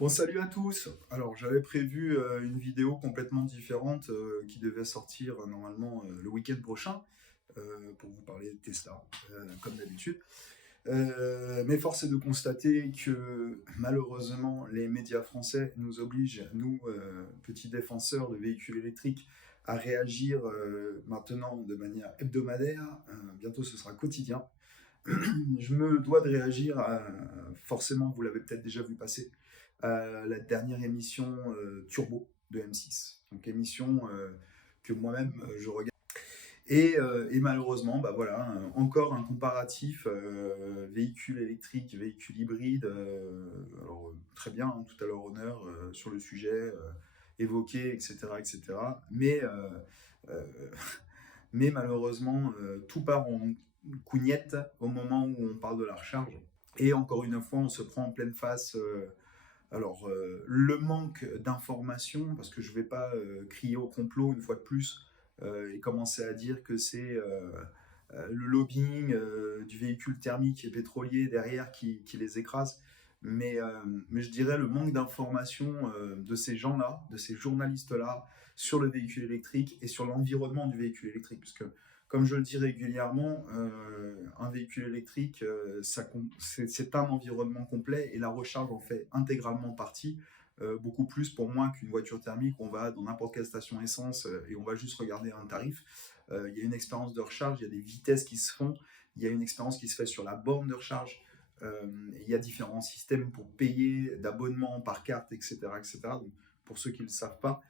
Bon, salut à tous. Alors, j'avais prévu une vidéo complètement différente qui devait sortir normalement le week-end prochain pour vous parler de Tesla, comme d'habitude. Mais force est de constater que malheureusement, les médias français nous obligent, nous, petits défenseurs de véhicules électriques, à réagir maintenant de manière hebdomadaire. Bientôt, ce sera quotidien. Je me dois de réagir forcément, vous l'avez peut-être déjà vu passer, à la dernière émission Turbo de M6. Donc émission que moi-même je regarde. Et malheureusement, bah voilà, encore un comparatif véhicule électrique, véhicule hybride. Alors très bien, hein, tout à leur honneur sur le sujet évoqué, etc., etc. Euh, mais malheureusement, tout part en cougnette au moment où on parle de la recharge. Et encore une fois, on se prend en pleine face. Le manque d'informations, parce que je ne vais pas crier au complot une fois de plus et commencer à dire que c'est le lobbying du véhicule thermique et pétrolier derrière qui les écrase. Mais je dirais le manque d'informations de ces gens-là, de ces journalistes-là, sur le véhicule électrique et sur l'environnement du véhicule électrique. Parce que, comme je le dis régulièrement, un véhicule électrique, c'est un environnement complet et la recharge en fait intégralement partie. Beaucoup plus pour moi qu'une voiture thermique, on va dans n'importe quelle station essence et on va juste regarder un tarif. Il y a une expérience de recharge, il y a des vitesses qui se font, il y a une expérience qui se fait sur la borne de recharge. Il y a différents systèmes pour payer d'abonnement par carte, etc., etc. Donc, pour ceux qui ne le savent pas.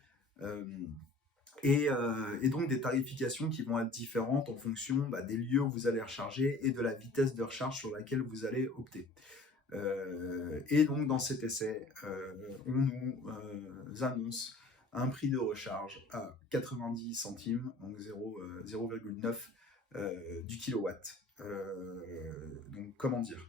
Euh, et donc des tarifications qui vont être différentes en fonction des lieux où vous allez recharger et de la vitesse de recharge sur laquelle vous allez opter. Et donc dans cet essai, on nous annonce un prix de recharge à 90 centimes, donc 0,9 du kilowatt. Donc comment dire,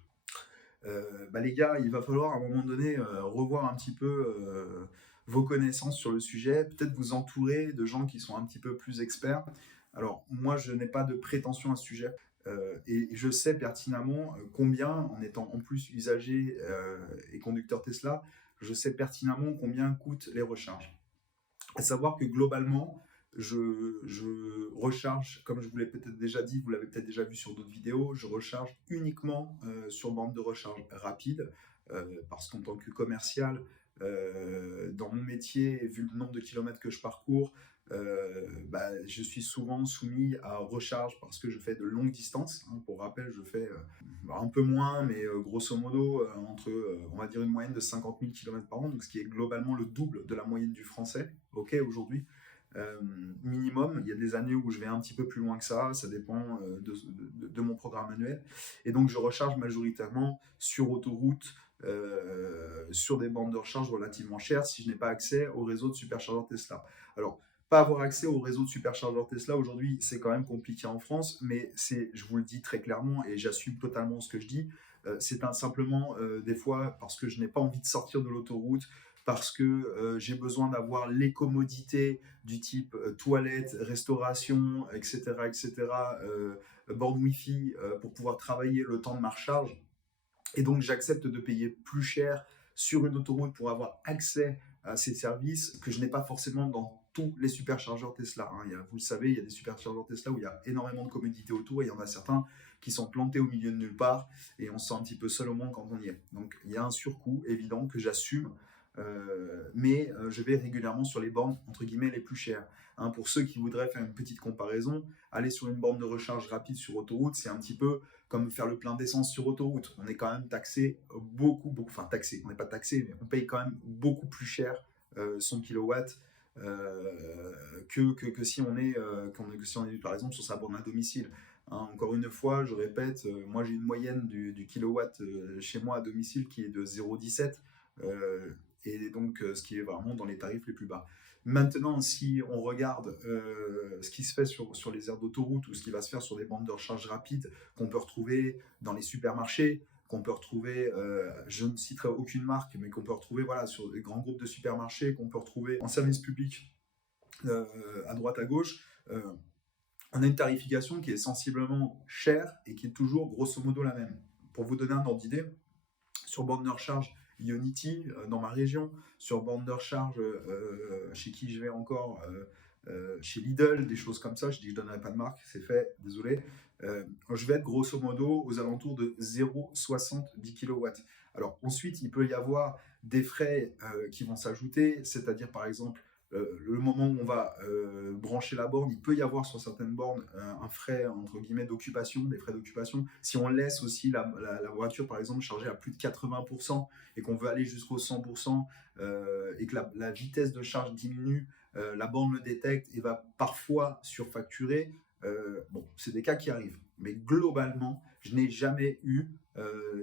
les gars, il va falloir à un moment donné revoir un petit peu vos connaissances sur le sujet, peut-être vous entourer de gens qui sont un petit peu plus experts. Alors, moi, je n'ai pas de prétention à ce sujet. Et je sais pertinemment combien, en étant en plus usager et conducteur Tesla, je sais pertinemment combien coûtent les recharges. À savoir que globalement, je recharge, comme je vous l'ai peut-être déjà dit, vous l'avez peut-être déjà vu sur d'autres vidéos, je recharge uniquement sur bande de recharge rapide, parce qu'en tant que commercial, dans mon métier, et vu le nombre de kilomètres que je parcours, je suis souvent soumis à recharge parce que je fais de longues distances. Hein. Pour rappel, je fais un peu moins, mais grosso modo, entre, on va dire, une moyenne de 50 000 km par an, donc ce qui est globalement le double de la moyenne du français, ok, aujourd'hui. Euh, Minimum, il y a des années où je vais un petit peu plus loin que ça dépend de mon programme annuel. Et donc je recharge majoritairement sur autoroute, sur des bandes de recharge relativement chères si je n'ai pas accès au réseau de superchargeurs Tesla. Alors, pas avoir accès au réseau de superchargeurs Tesla aujourd'hui, c'est quand même compliqué en France, mais c'est, je vous le dis très clairement et j'assume totalement ce que je dis, simplement des fois parce que je n'ai pas envie de sortir de l'autoroute, parce que j'ai besoin d'avoir les commodités du type toilette, restauration, etc., etc., borne Wi-Fi pour pouvoir travailler le temps de ma recharge. Et donc, j'accepte de payer plus cher sur une autoroute pour avoir accès à ces services que je n'ai pas forcément dans tous les superchargeurs Tesla. Hein. Vous le savez, il y a des superchargeurs Tesla où il y a énormément de commodités autour et il y en a certains qui sont plantés au milieu de nulle part et on se sent un petit peu seul au monde quand on y est. Donc, il y a un surcoût évident que j'assume. Mais je vais régulièrement sur les bornes entre guillemets les plus chères. Hein, pour ceux qui voudraient faire une petite comparaison, aller sur une borne de recharge rapide sur autoroute, c'est un petit peu comme faire le plein d'essence sur autoroute. On est quand même taxé enfin taxé, on n'est pas taxé, mais on paye quand même beaucoup plus cher son kilowatt que si on est, que si on est par exemple sur sa borne à domicile. Hein, encore une fois, je répète, moi j'ai une moyenne du kilowatt chez moi à domicile qui est de 0,17 et donc ce qui est vraiment dans les tarifs les plus bas. Maintenant, si on regarde ce qui se fait sur les aires d'autoroute ou ce qui va se faire sur des bandes de recharge rapide qu'on peut retrouver dans les supermarchés, qu'on peut retrouver, je ne citerai aucune marque, mais qu'on peut retrouver voilà, sur des grands groupes de supermarchés, qu'on peut retrouver en service public à droite à gauche, on a une tarification qui est sensiblement chère et qui est toujours grosso modo la même. Pour vous donner un ordre d'idée, sur borne de recharge Ionity dans ma région, sur borne de recharge, chez qui je vais encore, chez Lidl, des choses comme ça. Je dis que je ne donnerai pas de marque, c'est fait, désolé. Je vais être grosso modo aux alentours de 0,70 kW. Alors ensuite, il peut y avoir des frais qui vont s'ajouter, c'est-à-dire par exemple le moment où on va brancher la borne, il peut y avoir sur certaines bornes un frais entre guillemets d'occupation, des frais d'occupation. Si on laisse aussi la voiture par exemple chargée à plus de 80% et qu'on veut aller jusqu'au 100% et que la vitesse de charge diminue, la borne le détecte et va parfois surfacturer. Bon, c'est des cas qui arrivent, mais globalement, je n'ai jamais eu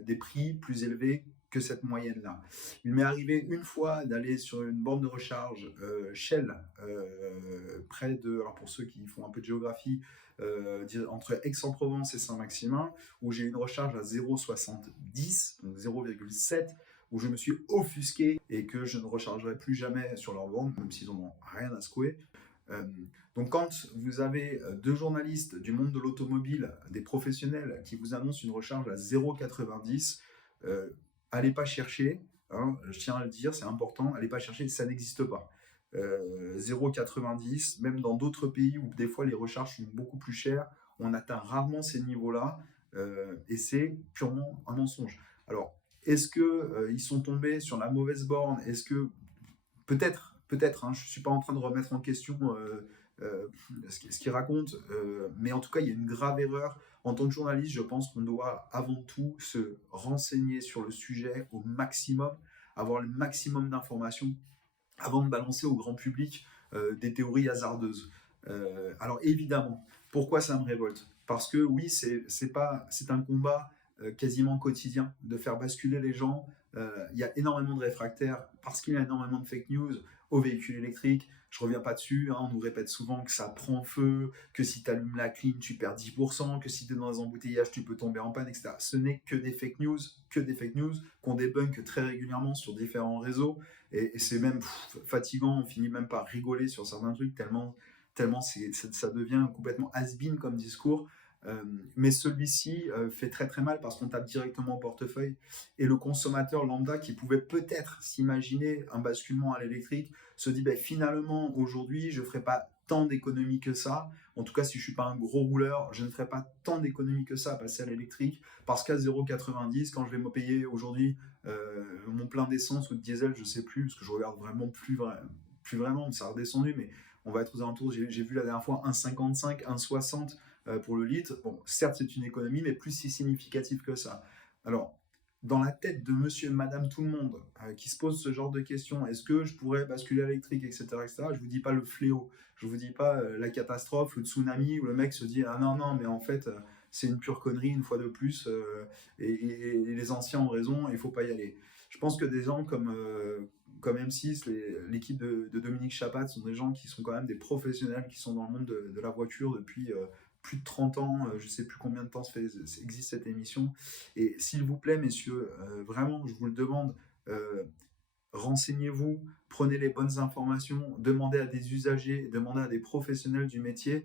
des prix plus élevés que cette moyenne-là. Il m'est arrivé une fois d'aller sur une borne de recharge Shell, près de, alors pour ceux qui font un peu de géographie, entre Aix-en-Provence et Saint-Maximin, où j'ai une recharge à 0,70, donc 0,7, où je me suis offusqué et que je ne rechargerai plus jamais sur leur borne, même s'ils n'en ont rien à secouer. Donc quand vous avez deux journalistes du monde de l'automobile, des professionnels qui vous annoncent une recharge à 0,90, allez pas chercher, hein, je tiens à le dire, c'est important, allez pas chercher, ça n'existe pas. 0,90, même dans d'autres pays où des fois les recharges sont beaucoup plus chères, on atteint rarement ces niveaux-là et c'est purement un mensonge. Alors, est-ce qu'ils sont tombés sur la mauvaise borne? Est-ce que peut-être, hein, je ne suis pas en train de remettre en question ce qu'ils racontent, mais en tout cas, il y a une grave erreur. En tant que journaliste, je pense qu'on doit avant tout se renseigner sur le sujet au maximum, avoir le maximum d'informations avant de balancer au grand public des théories hasardeuses. Alors évidemment, pourquoi ça me révolte? Parce que oui, c'est un combat quasiment quotidien de faire basculer les gens. Il y a énormément de réfractaires parce qu'il y a énormément de fake news aux véhicules électriques. Je ne reviens pas dessus, hein, on nous répète souvent que ça prend feu, que si tu allumes la clim, tu perds 10%, que si tu es dans un embouteillage, tu peux tomber en panne, etc. Ce n'est que des fake news qu'on débunk très régulièrement sur différents réseaux. Et c'est même fatigant, on finit même par rigoler sur certains trucs, tellement ça devient complètement has-been comme discours. Mais celui-ci fait très très mal parce qu'on tape directement au portefeuille et le consommateur lambda qui pouvait peut-être s'imaginer un basculement à l'électrique se dit ben, finalement aujourd'hui je ne ferai pas tant d'économies que ça, en tout cas si je ne suis pas un gros rouleur, je ne ferai pas tant d'économies que ça à passer à l'électrique parce qu'à 0,90 quand je vais me payer aujourd'hui mon plein d'essence ou de diesel, je ne sais plus parce que je regarde vraiment plus vraiment, ça a redescendu mais on va être aux alentours, j'ai vu la dernière fois 1,55, 1,60 pour le litre. Bon, certes, c'est une économie, mais plus si significative que ça. Alors, dans la tête de monsieur et madame tout le monde qui se pose ce genre de questions, est-ce que je pourrais basculer à l'électrique, etc., etc., je ne vous dis pas le fléau, je ne vous dis pas la catastrophe, le tsunami, où le mec se dit « Ah non, non, mais en fait, c'est une pure connerie, une fois de plus, et les anciens ont raison, il ne faut pas y aller. » Je pense que des gens comme M6, l'équipe de Dominique Chapat, sont des gens qui sont quand même des professionnels, qui sont dans le monde de la voiture depuis plus de 30 ans, je ne sais plus combien de temps existe cette émission. Et s'il vous plaît, messieurs, vraiment, je vous le demande, renseignez-vous, prenez les bonnes informations, demandez à des usagers, demandez à des professionnels du métier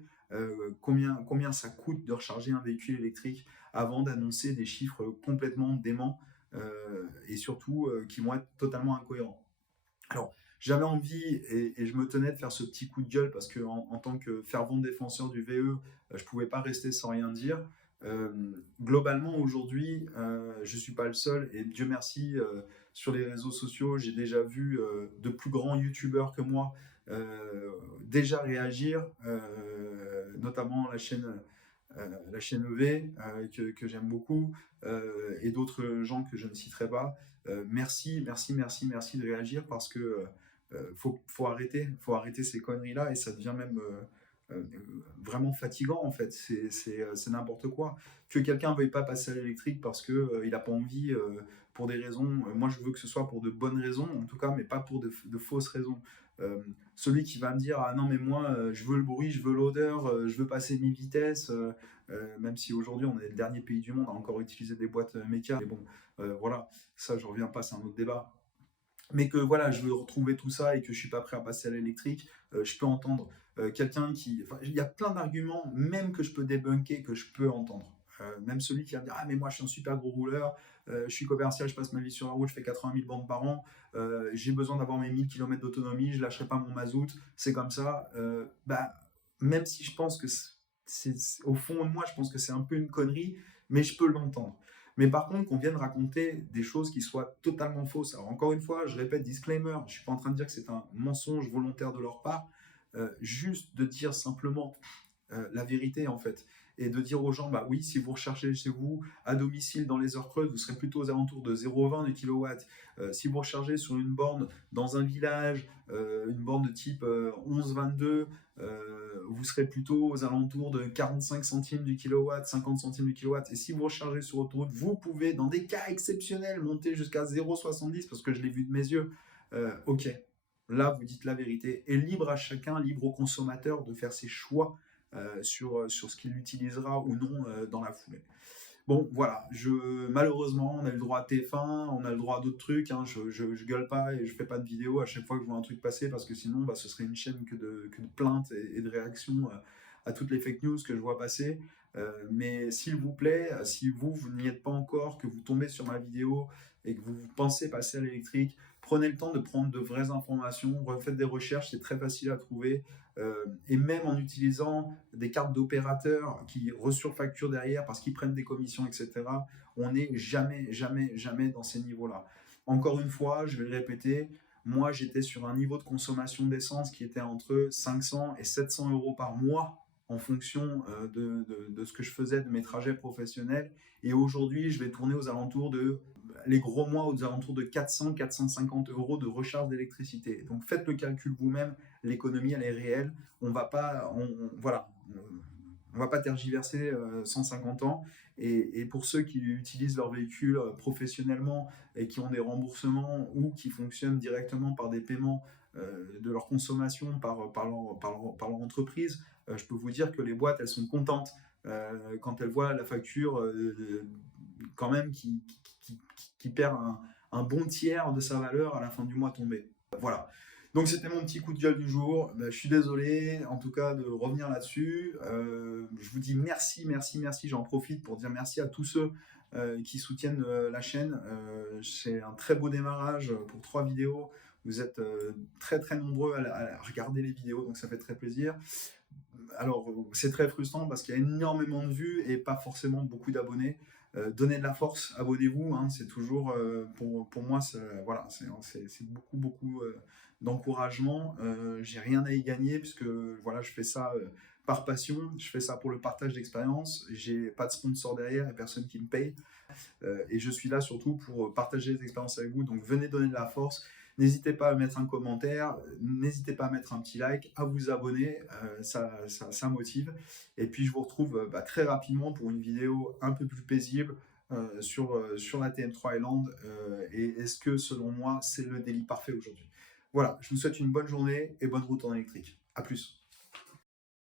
combien ça coûte de recharger un véhicule électrique avant d'annoncer des chiffres complètement déments et surtout qui vont être totalement incohérents. Alors, j'avais envie et je me tenais de faire ce petit coup de gueule parce que en tant que fervent défenseur du VE, je ne pouvais pas rester sans rien dire. Globalement, aujourd'hui, je ne suis pas le seul et Dieu merci, sur les réseaux sociaux, j'ai déjà vu de plus grands youtubeurs que moi déjà réagir, notamment la chaîne EV que j'aime beaucoup et d'autres gens que je ne citerai pas. Merci de réagir parce que faut arrêter ces conneries-là et ça devient même vraiment fatigant en fait. C'est n'importe quoi. Que quelqu'un veuille pas passer à l'électrique parce que il n'a pas envie pour des raisons. Moi, je veux que ce soit pour de bonnes raisons en tout cas, mais pas pour de fausses raisons. Celui qui va me dire ah non mais moi je veux le bruit, je veux l'odeur, je veux passer mes vitesses, même si aujourd'hui on est le dernier pays du monde à encore utiliser des boîtes méca, mais bon voilà, ça je reviens pas, c'est un autre débat. Mais que voilà, je veux retrouver tout ça et que je suis pas prêt à passer à l'électrique, je peux entendre quelqu'un qui, enfin, il y a plein d'arguments, même que je peux débunker, que je peux entendre. Même celui qui va me dire « Ah, mais moi, je suis un super gros rouleur, je suis commercial, je passe ma vie sur la route, je fais 80 000 bandes par an, j'ai besoin d'avoir mes 1000 km d'autonomie, je ne lâcherai pas mon mazout, c'est comme ça. » Même si je pense que au fond de moi, je pense que c'est un peu une connerie, mais je peux l'entendre. Mais par contre, qu'on vienne raconter des choses qui soient totalement fausses. Alors encore une fois, je répète, disclaimer, je ne suis pas en train de dire que c'est un mensonge volontaire de leur part, juste de dire simplement la vérité en fait. Et de dire aux gens, bah oui, si vous recherchez chez vous, à domicile, dans les heures creuses, vous serez plutôt aux alentours de 0,20 du kilowatt. Si vous rechargez sur une borne dans un village, une borne de type 11-22, vous serez plutôt aux alentours de 45 centimes du kilowatt, 50 centimes du kilowatt. Et si vous rechargez sur autoroute, vous pouvez, dans des cas exceptionnels, monter jusqu'à 0,70, parce que je l'ai vu de mes yeux. Ok, là, vous dites la vérité. Et libre à chacun, libre au consommateur de faire ses choix sur ce qu'il utilisera ou non dans la foulée. Bon, voilà, malheureusement, on a eu le droit à TF1, on a le droit à d'autres trucs, hein, je gueule pas et je fais pas de vidéo à chaque fois que je vois un truc passer, parce que sinon, bah, ce serait une chaîne que de plaintes et de réactions à toutes les fake news que je vois passer. Mais s'il vous plaît, si vous n'y êtes pas encore, que vous tombez sur ma vidéo et que vous pensez passer à l'électrique, prenez le temps de prendre de vraies informations, refaites des recherches, c'est très facile à trouver. Et même en utilisant des cartes d'opérateurs qui resurfacturent derrière parce qu'ils prennent des commissions, etc., on n'est jamais, jamais, jamais dans ces niveaux-là. Encore une fois, je vais le répéter, moi j'étais sur un niveau de consommation d'essence qui était entre 500 et 700 euros par mois en fonction de ce que je faisais de mes trajets professionnels. Et aujourd'hui, je vais tourner aux alentours de, les gros mois, aux alentours de 400-450 euros de recharge d'électricité. Donc faites le calcul vous-même, l'économie elle est réelle, on va pas, voilà, on va pas tergiverser 150 ans. Et pour ceux qui utilisent leur véhicule professionnellement et qui ont des remboursements ou qui fonctionnent directement par des paiements de leur consommation par leur entreprise, je peux vous dire que les boîtes, elles sont contentes quand elles voient la facture quand même qui perd un bon tiers de sa valeur à la fin du mois tombé. Voilà. Donc c'était mon petit coup de gueule du jour. Je suis désolé en tout cas de revenir là-dessus. Je vous dis merci, merci, merci. J'en profite pour dire merci à tous ceux qui soutiennent la chaîne. C'est un très beau démarrage pour 3 vidéos. Vous êtes très très nombreux à regarder les vidéos, donc ça fait très plaisir. Alors c'est très frustrant parce qu'il y a énormément de vues et pas forcément beaucoup d'abonnés. Donnez de la force, abonnez-vous, hein, c'est toujours pour moi voilà, c'est beaucoup beaucoup d'encouragement. J'ai rien à y gagner puisque voilà, je fais ça par passion, je fais ça pour le partage d'expérience, j'ai pas de sponsor derrière et personne qui me paye. Et je suis là surtout pour partager les expériences avec vous, donc venez donner de la force. N'hésitez pas à mettre un commentaire, n'hésitez pas à mettre un petit like, à vous abonner, ça motive. Et puis je vous retrouve très rapidement pour une vidéo un peu plus paisible sur la TM3 Highland. Et est-ce que selon moi c'est le délit parfait aujourd'hui? Voilà, je vous souhaite une bonne journée et bonne route en électrique. A plus.